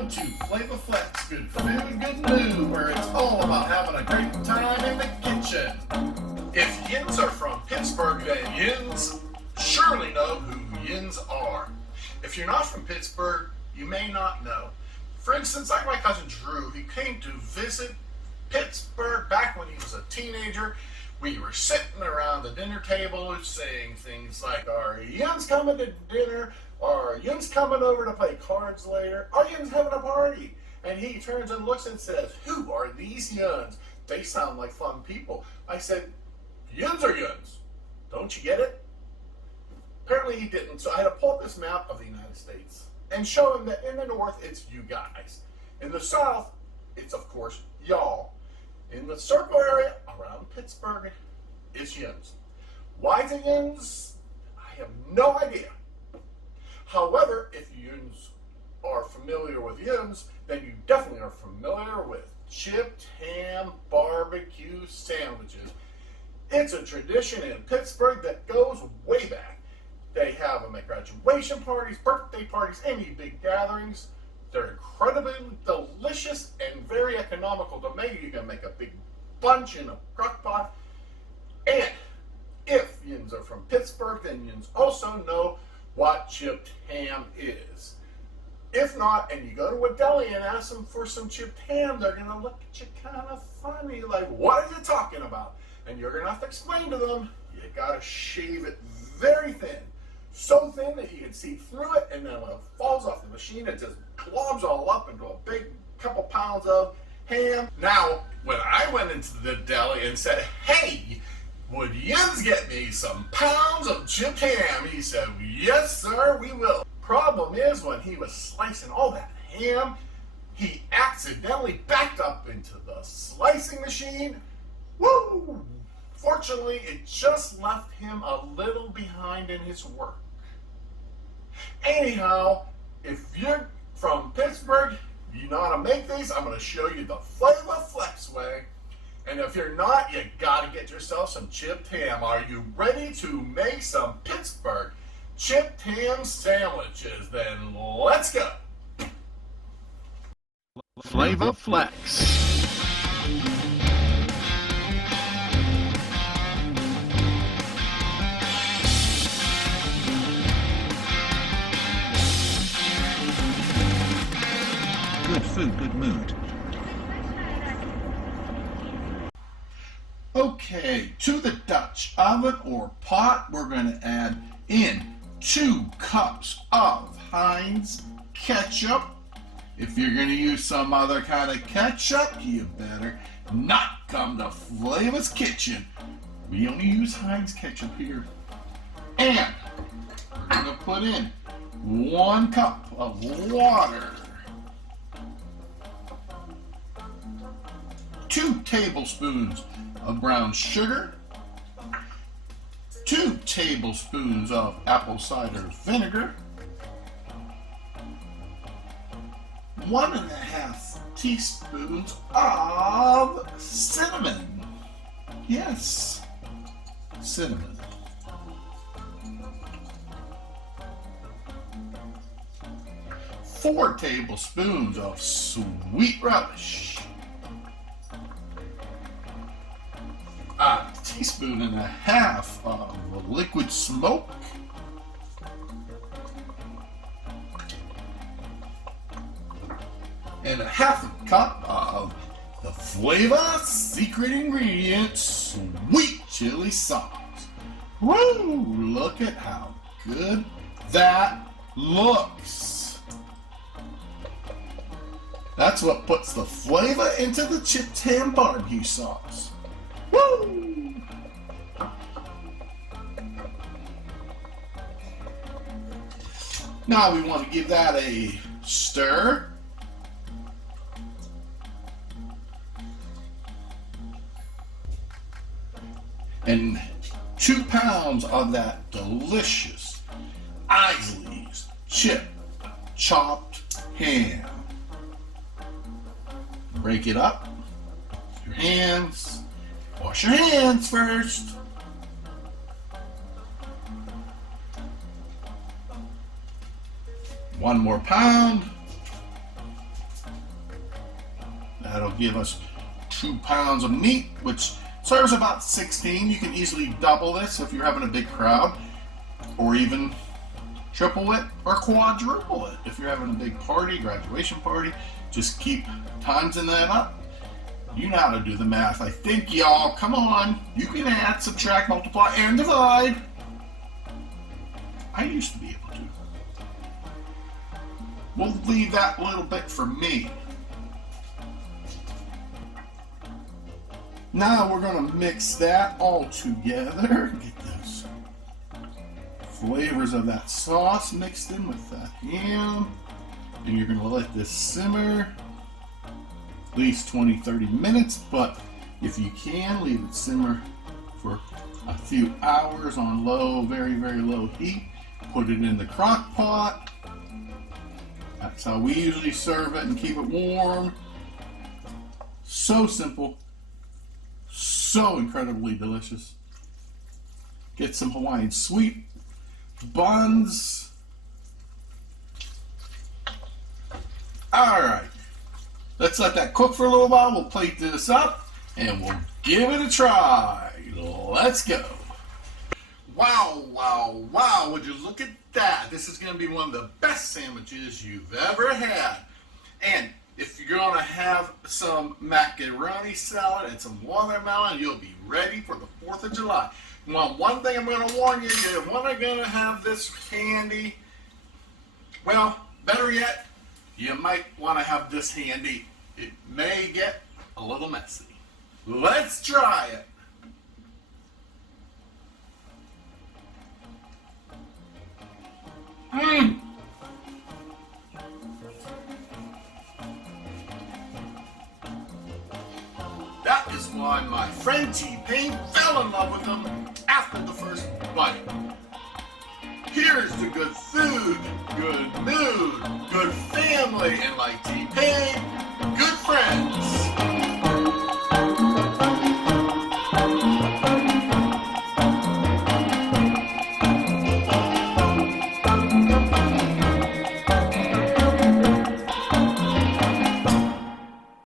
Welcome to Flava Flecks, good food, good mood, where it's all about having a great time in the kitchen. If yins are from Pittsburgh, then yins surely know who yins are. If you're not from Pittsburgh, you may not know. For instance, like my cousin Drew, he came to visit Pittsburgh back when he was a teenager. We were sitting around the dinner table saying things like, "Are yins coming to dinner? Are yins coming over to play cards later? Are yins having a party?" And he turns and looks and says, "Who are these yins? They sound like fun people." I said, "Yins are yins. Don't you get it?" Apparently he didn't, so I had to pull up this map of the United States and show him that in the north, it's you guys. In the south, it's, of course, y'all. In the circle area around Pittsburgh, it's yins. Why the yins? I have no idea. However, if yins are familiar with yins, then you definitely are familiar with chipped ham barbecue sandwiches. It's a tradition in Pittsburgh that goes way back. They have them at graduation parties, birthday parties, any big gatherings. They're incredibly delicious and very economical to make. You can make a big bunch in a crock pot. And if yins are from Pittsburgh, then yins also know what chipped ham is. If not, and you go to a deli and ask them for some chipped ham, they're going to look at you kind of funny, like, "What are you talking about?" And you're going to have to explain to them, you got to shave it very thin. So thin that you can see through it, and then when it falls off the machine, it just globs all up into a big couple pounds of ham. Now, when I went into the deli and said, "Hey, would yins get me some pounds of chipped ham?" he said, "Yes, sir, we will." Problem is, when he was slicing all that ham, he accidentally backed up into the slicing machine. Woo! Fortunately, it just left him a little behind in his work. Anyhow, if you're from Pittsburgh, you know how to make these. I'm going to show you the Flava Flecks way. And if you're not, you got to get yourself some chipped ham. Are you ready to make some Pittsburgh chipped ham sandwiches? Then let's go. Flava Flecks. Good food, good mood. Okay, to the Dutch oven or pot, we're going to add in 2 cups of Heinz ketchup. If you're going to use some other kind of ketchup, you better not come to Flava's Kitchen. We only use Heinz ketchup here. And we're going to put in 1 cup of water, 2 tablespoons of brown sugar, 2 tablespoons of apple cider vinegar, 1.5 teaspoons of cinnamon. Yes, cinnamon. 4 tablespoons of sweet relish, a teaspoon and a half of liquid smoke, and a half a cup of the Flava secret ingredient, sweet chili sauce. Woo! Look at how good that looks. That's what puts the flavor into the chipped ham barbecue sauce. Woo! Now we want to give that a stir. And 2 pounds of that delicious Isalys chipped chopped ham. Break it up. Your hands. Wash your hands first. One more pound. give us 2 pounds of meat, which serves about 16. You can easily double this if you're having a big crowd, or even triple it or quadruple it if you're having a big party, graduation party. Just keep timesing that up. You know how to do the math, I think, y'all. Come on. You can add, subtract, multiply, and divide. I used to be able to. We'll leave that little bit for me. Now we're going to mix that all together. Get those flavors of that sauce mixed in with that ham. And you're going to let this simmer at least 20-30 minutes, but if you can, leave it simmer for a few hours on low, very, very low heat. Put it in the crock pot. That's how we usually serve it and keep it warm. So simple, so incredibly delicious. Get some Hawaiian sweet buns. All right. Let's let that cook for a little while. We'll plate this up and we'll give it a try. Let's go. Wow, wow, wow. Would you look at that? This is going to be one of the best sandwiches you've ever had. And if you're going to have some macaroni salad and some watermelon, you'll be ready for the 4th of July. Well, one thing I'm going to warn you, you're going to have this handy. Well, better yet, you might want to have this handy. It may get a little messy. Let's try it. That is why my friend T-Pain fell in love with them after the first bite. Here's to good food, good mood, good family, and like T-Pain,